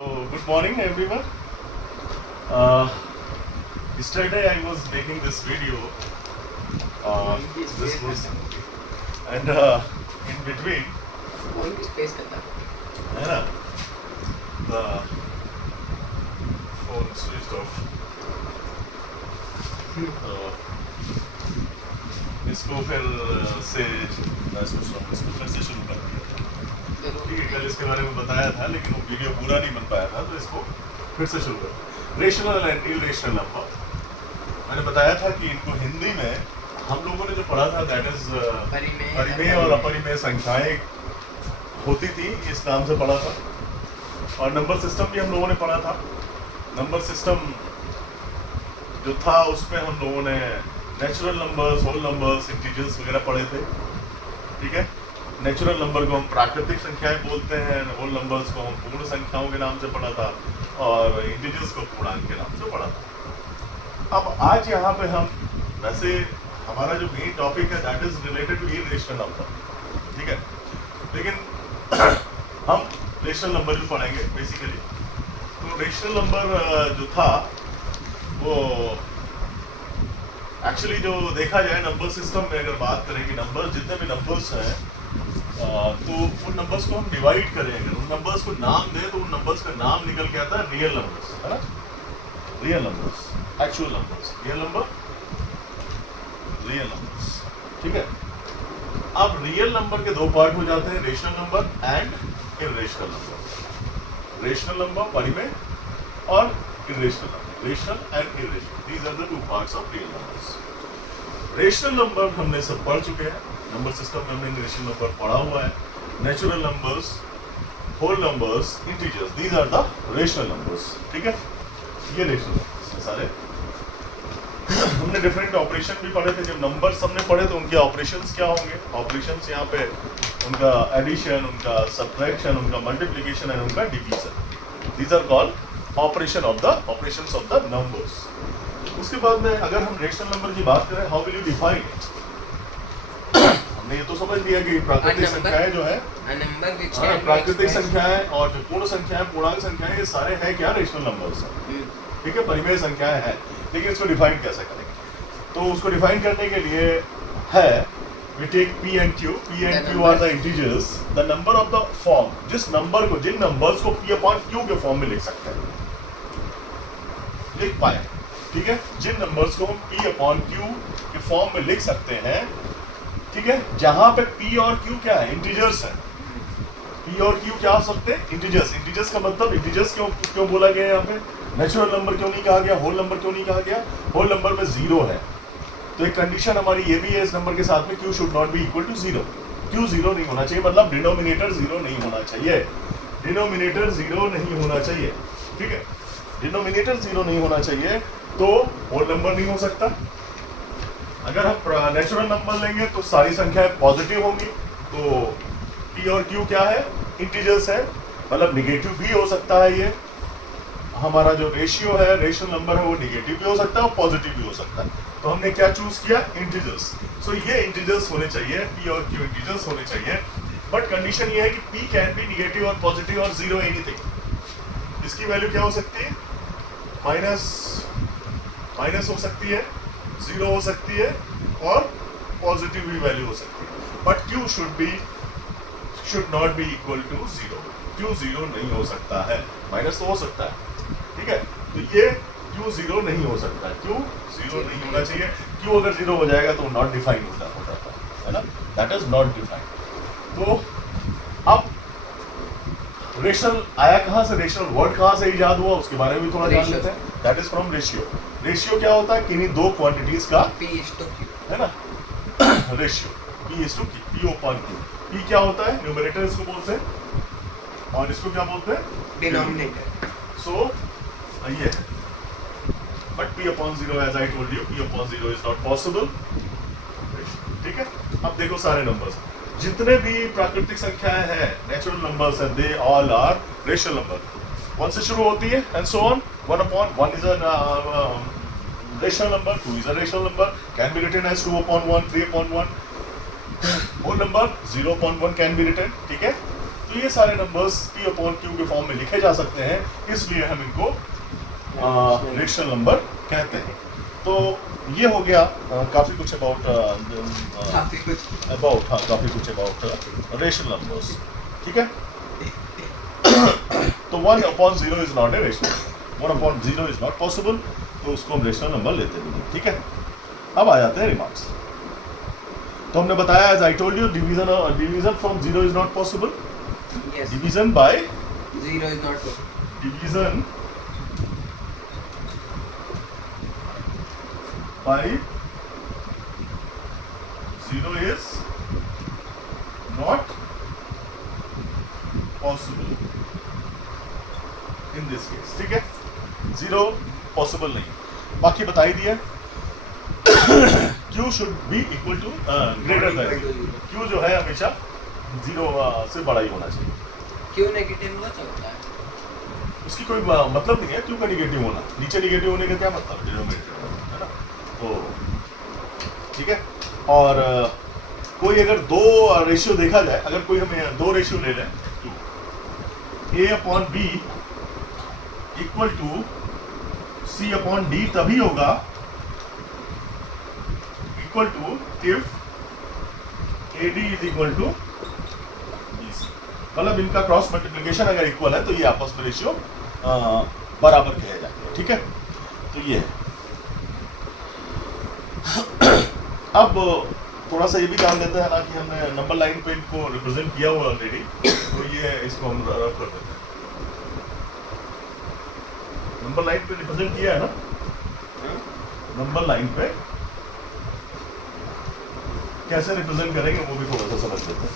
So, good morning everyone. Uh, Yesterday I was making this video. This was, and in between, phone की space करता है ना, the phone switched off. तो इसको फिर से मैं सोच रहा हूँ इसको फिर से शुरू कर दिया। ठीक है, कल इसके बारे में बताया था लेकिन वो वीडियो पूरा नहीं बन पाया था, तो इसको फिर से शुरू कर। रेशनल एंड इरेशनल नंबर, मैंने बताया था कि इनको हिंदी में हम लोगों ने जो पढ़ा था दैट इज परिमेय और अपरिमेय संख्याएं होती थी, इस नाम से पढ़ा था। और नंबर सिस्टम भी हम लोगों ने पढ़ा था। नंबर सिस्टम जो था उसमें हम लोगों ने natural numbers, whole numbers, integers वगैरह पढ़े थे। ठीक है, नेचुरल नंबर को हम प्राकृतिक संख्याएं बोलते हैं, होल नंबर्स को हम पूर्ण संख्याओं के नाम से पढ़ा था और इंटीजर्स को पूर्णांक के नाम से पढ़ा था। अब आज यहाँ पे हम वैसे हमारा जो मेन टॉपिक है that is related to irrational number. ठीक है, लेकिन हम रेशनल नंबर भी पढ़ेंगे बेसिकली। तो रेशनल नंबर जो था वो एक्चुअली जो देखा जाए नंबर सिस्टम में अगर बात करें कि नंबर जितने भी नंबर्स हैं तो उन नंबर्स को हम डिवाइड करें, अगर उन नंबर्स को नाम दें तो उन नंबर्स का नाम निकल के आता है रियल नंबर्स, है ना। Real numbers, actual numbers, real number, real numbers. ठीक है, अब रियल नंबर के दो पार्ट हो जाते हैं, rational number and irrational number. Rational number परिमेय और irrational number, rational and irrational, these are the two parts of real numbers. Rational number हमने सब पढ़ चुके हैं, नंबर सिस्टम में हमने रेशनल नंबर पढ़ा हुआ है। Natural numbers, whole numbers, integers, these are the rational numbers. ठीक है, ये रेशनल नंबर्स हैं सारे। हमने डिफरेंट ऑपरेशन भी पढ़े थे, जब नंबर्स हमने पढ़े तो उनके ऑपरेशंस क्या होंगे। ऑपरेशंस यहाँ पे उनका एडिशन, उनका सब्ट्रैक्शन, उनका मल्टीप्लिकेशन एंड उनका division, these are called operations of the numbers. उसके बाद में अगर हम रेशनल नंबर की बात करें, how will you define it. हमने ये तो समझ लिया कि प्राकृतिक संख्याएं जो है, प्राकृतिक संख्याएं और जो पूर्ण संख्याएं, पूर्णांक संख्याएं, ये सारे हैं क्या, रेशनल नंबर्स हैं। ठीक है, परिमेय संख्याएं हैं, लेकिन इसको डिफाइन कैसे करेंगे। तो उसको डिफाइन करने के लिए है we take p and q are the integers, the number of the form, जिस नंबर को, जिन नंबर्स को p upon q के फॉर्म में लिख सकते हैं, लिख पाए। ठीक है, जिन नंबर्स को हम p upon q के फॉर्म में लिख सकते हैं। ठीक है, जहां पे p और q क्या है, इंटीजर्स है। p और q क्या हो सकते हैं, इंटीजर्स। इंटीजर्स का मतलब, इंटीजर्स क्यों बोला गया यहाँ पे, नेचुरल नंबर क्यों नहीं कहा गया, होल नंबर क्यों नहीं कहा गया। होल नंबर में जीरो है, तो एक कंडीशन हमारी ये भी है इस नंबर के साथ में, q should not be equal to zero. q zero नहीं होना चाहिए, मतलब डिनोमिनेटर जीरो नहीं होना चाहिए, डिनोमिनेटर जीरो नहीं होना चाहिए। ठीक है, डिनोमिनेटर जीरो नहीं होना चाहिए, तो होल नंबर नहीं हो सकता। अगर हम नेचुरल नंबर लेंगे तो सारी संख्याएं पॉजिटिव होंगी, तो p और q क्या है, इंटीजर्स है, मतलब निगेटिव भी हो सकता है। ये हमारा जो रेशियो है, रेशनल नंबर है, वो निगेटिव भी हो सकता है और पॉजिटिव भी हो सकता है। तो हमने क्या चूज किया, इंटीजर्स। सो ये इंटीजर्स होने चाहिए, p और q इंटीजर्स होने चाहिए। बट कंडीशन ये है कि p कैन बी निगेटिव और पॉजिटिव और जीरो एनीथिंग। इसकी वैल्यू क्या हो सकती है, माइनस हो सकती है, जीरो हो सकती है और पॉजिटिव भी वैल्यू हो सकती है। But q should not be equal to zero. q zero नहीं हो सकता है, माइनस तो हो सकता है। ठीक है, तो ये q जीरो नहीं हो सकता है, q जीरो नहीं होना चाहिए। q अगर जीरो हो जाएगा तो नॉट डिफाइंड हो जाता है ना, दैट इज नॉट डिफाइंड। तो अब रेशनल आया कहाँ से, रेशनल वर्ड कहाँ से इजाद हुआ, उसके बारे में भी थोड़ा जान लेते हैं। That is from ratio. Ratio क्या होता है, किन्हीं दो क्वांटिटीज का, है ना, ratio, p upon q। p क्या होता है, न्यूमरेटर इसको बोलते हैं, और इसको क्या बोलते हैं, डिनोमिनेटर। सो ये है, but p upon zero, as I told you, p upon zero is not possible। ठीक है, अब देखो सारे नंबर्स, जितने भी प्राकृतिक संख्याएं हैं, नेचुरल नंबर्स हैं, they all are rational number. 1 से शुरू होती है and so on. 1 upon 1 is a rational number, 2 is a rational number, can be written as 2 upon 1, 3 upon 1। Whole number 0 upon 1 can be written। ठीक है, तो ये सारे नंबर्स p अपॉन q के फॉर्म में लिखे जा सकते हैं, इसलिए हम इनको रेशनल नंबर कहते हैं। तो ये हो गया काफी कुछ अबाउट रेशनल नंबर्स। ठीक है, तो 1 upon 0 is not a rational, 1 upon 0 is not possible, तो उसको हम रेशनल नंबर लेते नहीं। ठीक है, अब आ जाते हैं रिमार्क्स। तो हमने बताया, as I told you, division from 0 is not possible, Yes. Division by 0 is not possible. Division by 0 is not possible in this case. ठीक है, 0 पॉसिबल नहीं, बाकी बता ही दिया। Q should be equal to greater than, Q जो है हमेशा 0 से बड़ा ही होना चाहिए। क्यों नेगेटिव का चलता है? उसकी कोई मतलब नहीं है क्यों का निगेटिव होना, नीचे निगेटिव होने का क्या मतलब, डिनोमिनेटर है ना। तो ठीक है, और कोई अगर दो रेशियो देखा जाए, अगर कोई हमें दो रेशियो ले लें, तो A upon B equal to C upon D तभी होगा equal to if AD is equal to BC। मतलब इनका क्रॉस मल्टीप्लिकेशन अगर इक्वल है तो ये आपस में रेशियो बराबर कहे जाएंगे। ठीक है, तो ये है। अब थोड़ा सा ये भी ध्यान देते हैं ना कि हमने नंबर लाइन पे इनको रिप्रेजेंट किया हुआ ऑलरेडी, तो ये इसको हम रब कर देते हैं। नंबर लाइन पे रिप्रेजेंट किया है ना, नंबर लाइन पे कैसे रिप्रेजेंट करेंगे वो भी थोड़ा सा समझ लेते हैं।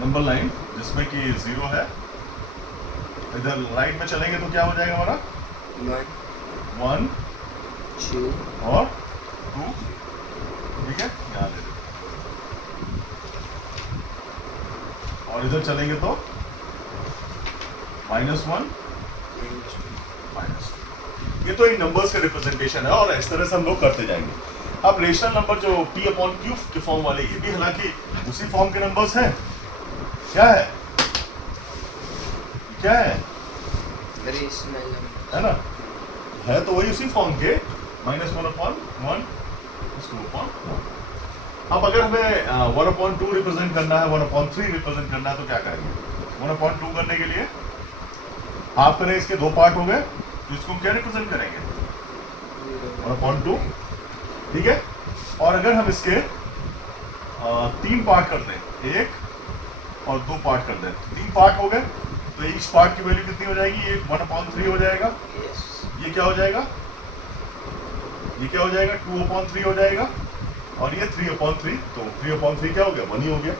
नंबर लाइन जिसमें कि 0 है, इधर राइट में चलेंगे तो क्या हो जाएगा हमारा 1 2 और 2। ठीक है, यहाँ दे देते, और इधर चलेंगे तो -1 -2। ये तो इन नंबर्स का रिप्रेजेंटेशन है और इस तरह से हम लोग करते जाएंगे। अब रेशनल नंबर जो p अपॉन q के फॉर्म वाले, ये भी हालांकि उसी फॉर्म के नंबर्स हैं। क्या है, क्या है ना, है तो वही उसी फॉर्म के, -1 अपॉन 1 2 अपॉन 1। अब अगर हमें 1 अपॉन 2 रिप्रेजेंट करना है, 1 अपॉन 3 रिप्रेजेंट करना है, तो क्या करेंगे। 1 अपॉन 2 करने के लिए हाफ करें, इसके दो पार्ट हो गए, तो इसको हम क्या रिप्रेजेंट करेंगे 1 अपॉन 2। ठीक है, और अगर हम इसके 3 पार्ट कर दें, 1 और 2 पार्ट कर दें, 3 पार्ट हो गए, तो ईच पार्ट की वैल्यू कितनी हो जाएगी, ये 1 अपॉन 3 हो जाएगा। ये क्या हो जाएगा, ये क्या हो जाएगा 2 अपॉन 3 हो जाएगा, और ये 3 अपॉन 3, तो 3 अपॉन 3 क्या हो गया 1 ही हो गया।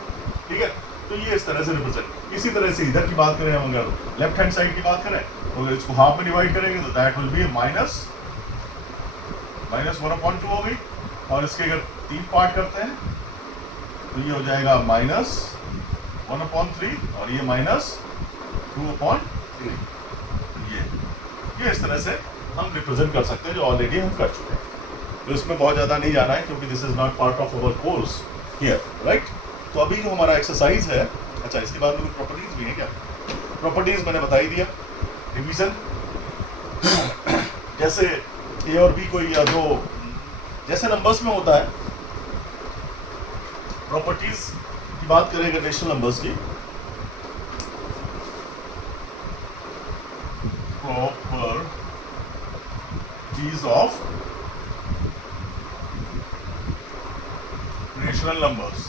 ठीक है, तो ये इस तरह से रिप्रेजेंट। इसी तरह से इधर की बात करें हम, अगर लेफ्ट हैंड साइड की बात करें तो इसको हाफ में डिवाइड करेंगे, तो दैट विल बी -1 अपॉन 2 हो गई, और इसके अगर 3 पार्ट करते हैं तो ये हो जाएगा -1 अपॉन 3, और ये -2 अपॉन 3। ये इस तरह से हम रिप्रेजेंट कर सकते हैं, जो ऑलरेडी हम कर चुके हैं। तो इसमें बहुत ज़्यादा नहीं जाना है, क्योंकि this is not part of our course here, right. तो अभी जो हमारा एक्सरसाइज है, अच्छा इसके बाद में प्रॉपर्टीज भी है क्या, प्रॉपर्टीज मैंने बता ही दिया। डिवीजन जैसे ए और बी कोई, या जो जैसे नंबर्स में होता है, प्रॉपर्टीज की बात करेंगे रेशनल नंबर्स की, properties of rational numbers.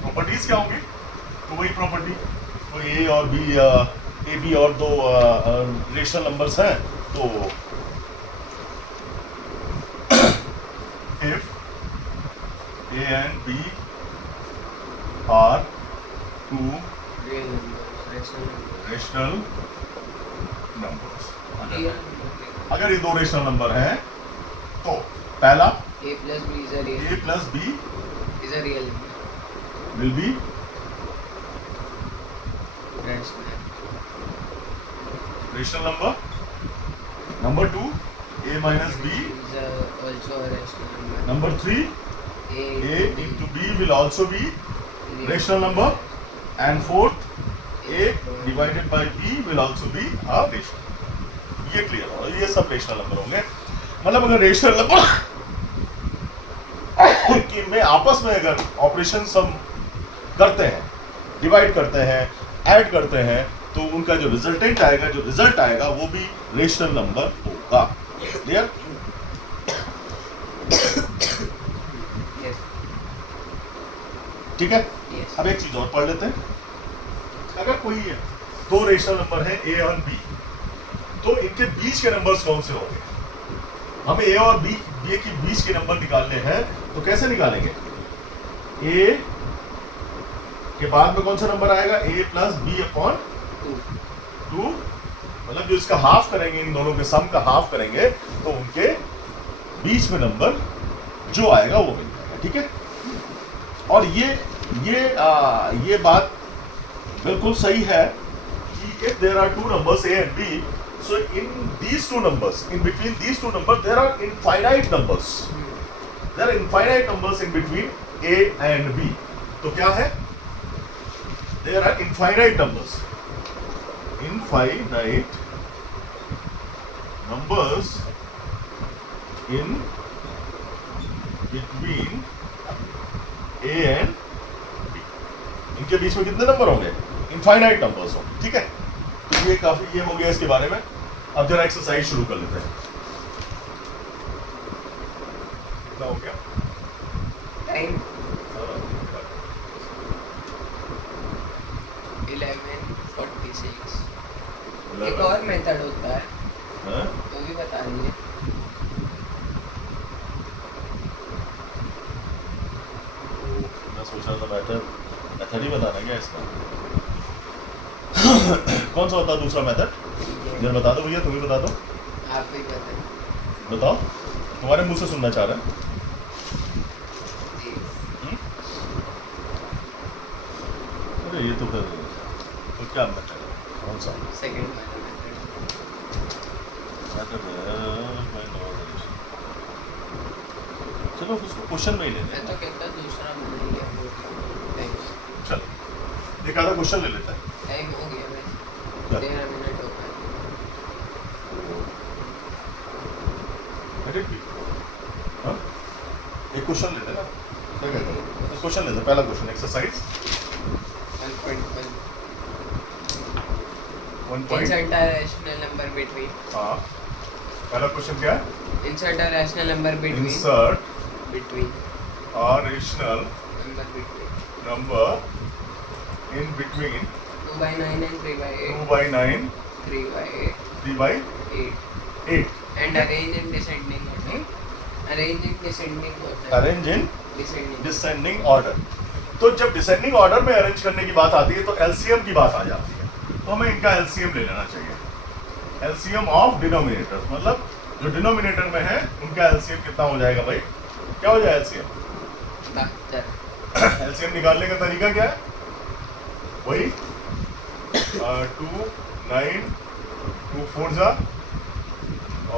Properties क्या होंगी, तो वही प्रॉपर्टी, तो ए और बी, ए बी और दो रेशनल नंबर्स हैं, तो if A and B are 2 rational numbers, अगर ये दो रेशनल नंबर हैं, तो पहला A plus B is a real, a plus b is a real number. will be Rational. rational number. Number 2, a minus b. Is also a rational number. Number 3, A into B will also be rational number, and fourth, A divided by B will also be a rational. ये clear हो, ये सब rational number होंगे. मतलब अगर rational number कि में आपस में अगर ऑपरेशन हम करते हैं, डिवाइड करते हैं, ऐड करते हैं, तो उनका जो रिजल्टेंट आएगा, जो रिजल्ट आएगा, वो भी रेशनल नंबर होगा. क्लियर? Yes. ठीक है. Yes. अब एक चीज और पढ़ लेते हैं. अगर कोई दो रेशनल नंबर है A और B, तो इनके बीच के नंबर्स कौन से होंगे? हमें A और B के बीच के नंबर निकालने हैं, तो कैसे निकालेंगे? A के बाद में कौन सा नंबर आएगा? A plus B upon 2. मतलब जो इसका हाफ करेंगे, इन दोनों के सम का हाफ करेंगे, तो उनके बीच में नंबर जो आएगा वो मिल जाएगा. ठीक है. और ये बात बिल्कुल सही है कि if there are two numbers A and B, so in these two numbers, in between these two numbers, there are infinite numbers. There are infinite numbers in between A and B. तो क्या है? There are infinite numbers. Infinite numbers in between A and B. इनके बीच में कितने number होंगे? Infinite numbers होंगे. ठीक है. ये काफी ये हो गया इसके बारे में. अब जरा एक्सरसाइज शुरू कर लेते हैं. कितना हो गया? Time 11:46. एक और मेथड होता है, हाँ? वो भी बता दीजिए. मैं सोच रहा था मेथड ही बताना क्या इसका. कौन सा होता है दूसरा मेथड? जरा बता दो भैया, तुम ही बता दो. आप ही बताइए. बताओ, तुम्हारे मुंह से सुनना चाह रहे हैं. अरे ये तो फिर तो क्या मेथड है? कौन सा सेकंड मेथड है? चलो उसको क्वेश्चन में ही ले मैं लेते तो कहता दूसरा बना लिया. टाइम हैं. चलो एक आधा क्वेश्चन ले लेते हैं. टाइम हो गया वैसे. क्या? 13 मिनट हो गए. Let it be. हाँ? एक क्वेश्चन लेते हैं ना. क्या कहते हैं? क्वेश्चन लेते हैं. पहला question exercise 1.1. 1 point. Insert a rational number between. हाँ. पहला क्वेश्चन क्या है? Insert a rational number between. Insert Between. a rational Number between. number in between 2 by 9 and 3 by 8. 2 by 9, 3 by 8. 3 by 8. 8. And arrange in descending order. Arrange in descending order. Arrange in Descending. Descending order. तो जब descending order में arrange करने की बात आती है तो LCM की बात आ जाती है. तो हमें इनका एलसीएम ले लेना चाहिए. एलसीएम ऑफ डिनोमिनेटर, मतलब जो डिनोमिनेटर में है उनका एलसीएम कितना हो जाएगा भाई? क्या हो जाएगा एलसीएम? 72. एलसीएम निकालने का तरीका क्या है? वही 2 9 2 4 जा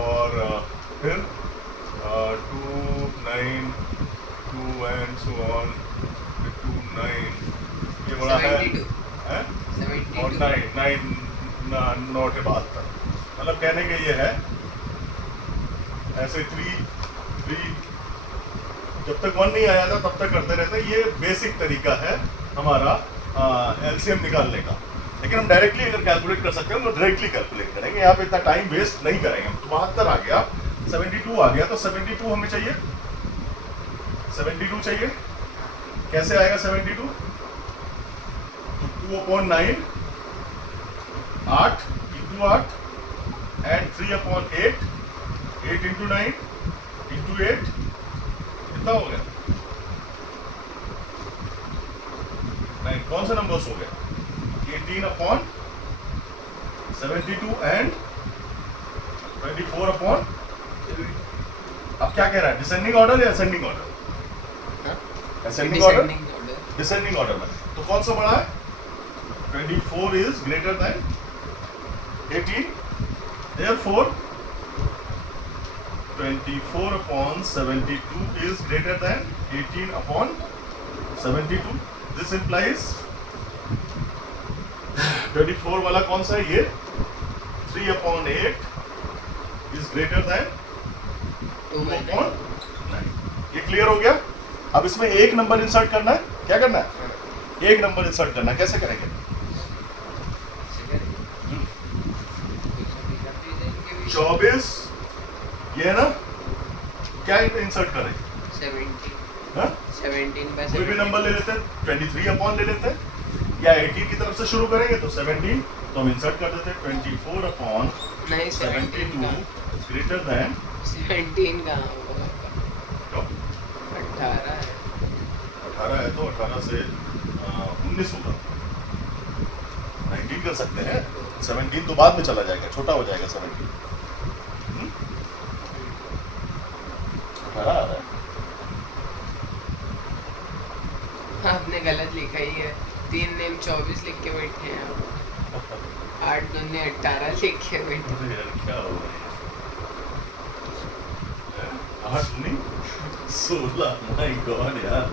और फिर 2 9 2 and so on 2 9 ये बड़ा है 72. हैं? 72. और 9 9 के बाद तक. मतलब कहने का ये है ऐसे 3 जब तक 1 नहीं आया था तब तक करते रहते हैं. ये बेसिक तरीका है हमारा एलसीएम निकालने का. लेकिन हम डायरेक्टली अगर कैलकुलेट कर सकते हैं तो डायरेक्टली कैलकुलेट करेंगे. यहाँ पे इतना टाइम वेस्ट नहीं करेंगे हम. 72 आ गया, 72 आ गया, तो 72 हमें चाहिए. 72 चाहिए. कैसे आएगा 72? तो 2/9 8 into 8 and 3/8 8 into 9 into 8 कितना हो गया? 9. कौन सा नंबर्स हो गया? 18/72 and 24/. अब क्या कह रहा है? डिसेंडिंग ऑर्डर या ascending order? Ascending order, Descending order. Descending order में. तो कौन सा बड़ा है? 24 is greater than 18. Therefore 24/72 is greater than 18 upon 72. This implies 24 वाला कौन सा है ये? 3 upon 8 is greater than 2 upon 9. ये क्लियर हो गया? अब इसमें एक नंबर इंसर्ट करना है. क्या करना है? एक नंबर इंसर्ट करना है. कैसे करेंगे? 24 ये है ना, क्या इंसर्ट करें? 17 by कोई भी नंबर ले लेते हैं, 23 अपॉन ले लेते हैं, या 18 की तरफ से शुरू करेंगे तो 17 तो हम इंसर्ट कर देते हैं 24 अपॉन नहीं 72 ग्रेटर देन 17 कहाँ होगा? 18 है. 18 है तो 18 से 19 होगा. 19 कर सकते हैं. 17 तो बाद में चला जाएगा, छोटा हो जाएगा 17. 18 आ रहा है. आपने गलत लिखा ही है. 3 नेम 24 लिख के बैठे हैं आप. 8 दूनी 18 लिख के बैठे. अरे यार क्या हो रहा है? 8 दूनी 16. माय गॉड यार.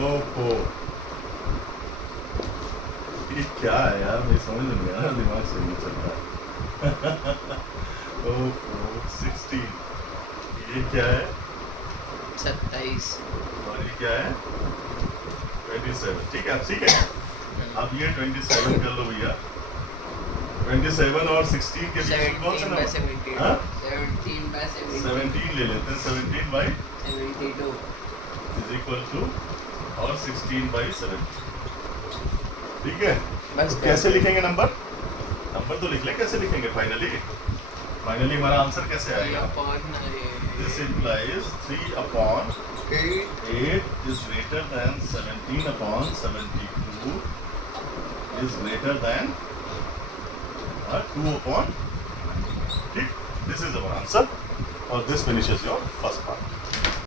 ओहो, ये क्या है यार? मैं समझ नहीं आ रहा, दिमाग से नहीं चल रहा. ओहो 16. ये क्या है? 27. और ये क्या है? 27. ठीक है, अब ठीक है. अब ये 27 कर लो भैया. 27 और 16 के बीच कौन सा 17 by नंबर? 17. हाँ? 17 by 17. 17 ले लेते हैं. 17 by 72. is equal to और 16 by 7. ठीक है. बस तो कैसे लिखेंगे नंबर? नंबर तो लिख लें. कैसे लिखेंगे फाइनली? फाइनली हमारा आंसर कैसे आएगा? This implies 3 upon 8 is greater than 17 upon 72 is greater than 2 upon. ठीक. This is our answer. और this finishes your first part.